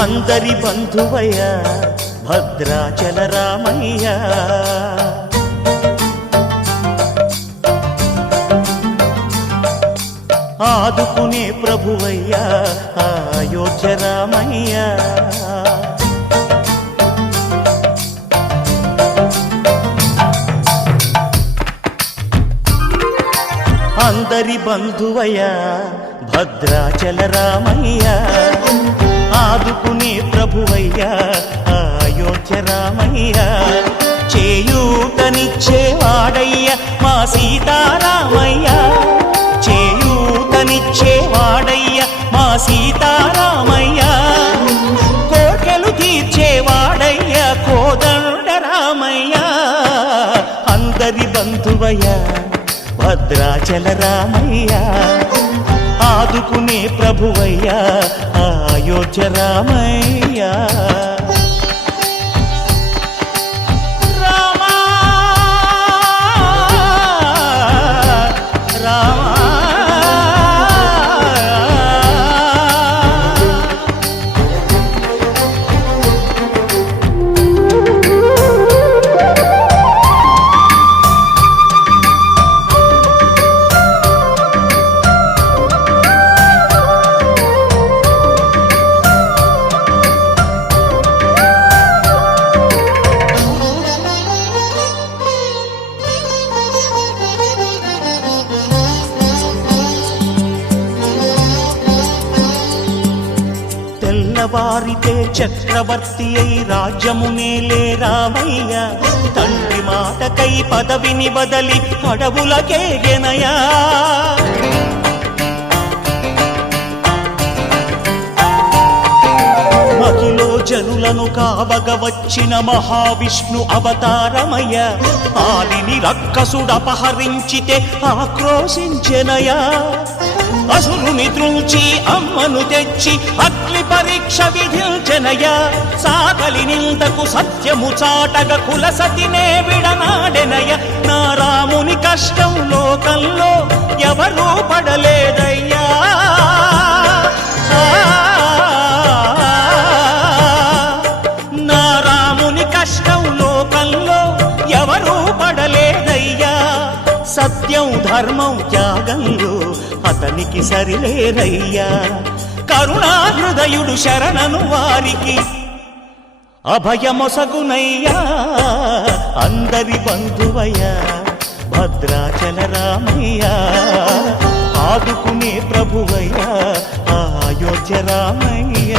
అందరి బంధువయ్య భద్రాచల రామయ్య, ఆదుకునే ప్రభువయ్య అయోధ్య రామయ్య. అందరి బంధువయ్య భద్రాచల రామయ్య, ఆదుకునే ప్రభువయ్య అయోధ్య రామయ్య. చేయూతనిచ్చేవాడయ్య మా సీతారామయ్య, చేయూతనిచ్చేవాడయ్య మా సీతారామయ్య. కోర్కెలు తీర్చేవాడయ్య కోదండ రామయ్య. అందరి బంధువయ్య భద్రాచల రామయ్య, ఆదుకునే ప్రభువయ్య అయోధ్య రామయ్య. తెల్లవారితే చక్రవర్తి అయి రాజ్యమునేలే రామయ్య, తండ్రి మాటకై పదవిని బదలి అడవులకేగెనయా. మహిలో జనులను కావగ వచ్చిన మహావిష్ణు అవతారమయ్య, ఆలిని రక్కసుడపహరించితే ఆక్రోశించెనయా. అసురుని త్రుంచి అమ్మను తెచ్చి అగ్ని పరీక్ష విధించెనయ్యా. సాగలి నిందకు సత్యము చాటగ కులసతినే విడనాడెనయ్య. నా రాముని కష్టం లోకంలో ఎవరూ పడలేదయ్యా. నా రాముని కష్టం లోకంలో ఎవరూ పడలేదయ్యా. సత్యం ధర్మం త్యాగంలో అతనికి సరిలేరయ్యా. కరుణా హృదయుడు శరణను వారికి అభయమొసగునయ్యా. అందరి బంధువయ్య భద్రాచల రామయ్య, ఆదుకునే ప్రభువయ్య అయోధ్య రామయ్య.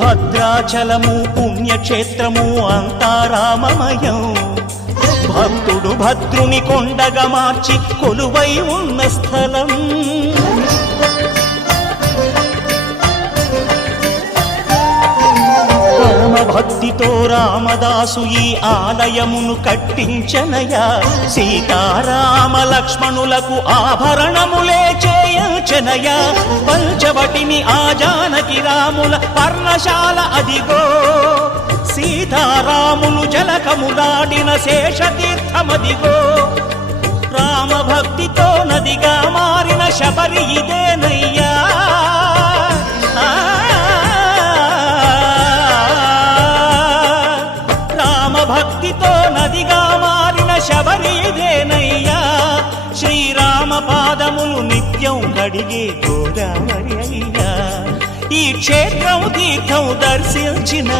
భద్రాచలము పుణ్యక్షేత్రము అంతా రామమయం, భక్తుడు భద్రుని కొండగా మార్చి కొలువై ఉన్న స్థలం. పరమ భక్తితో రామదాసు ఈ ఆలయమును కట్టించనయా. సీతారామ లక్ష్మణులకు ఆభరణములే చేయించనయా. పంచవటిని ఆ జానకి రాముల పర్ణశాల అదిగో. సీతారాములు జలకములాడిన శేషతీర్థమదిగో. రామభక్తితో నదిగా మారిన శబరి ఇదేనయ్యా. రామభక్తితో నదిగా మారిన శబరి ఇదేనయ్యా. శ్రీరామ పాదములు నిత్యం కడిగే గోదావరి అయ్యా. ఈ క్షేత్రం తీర్థం దర్శించిన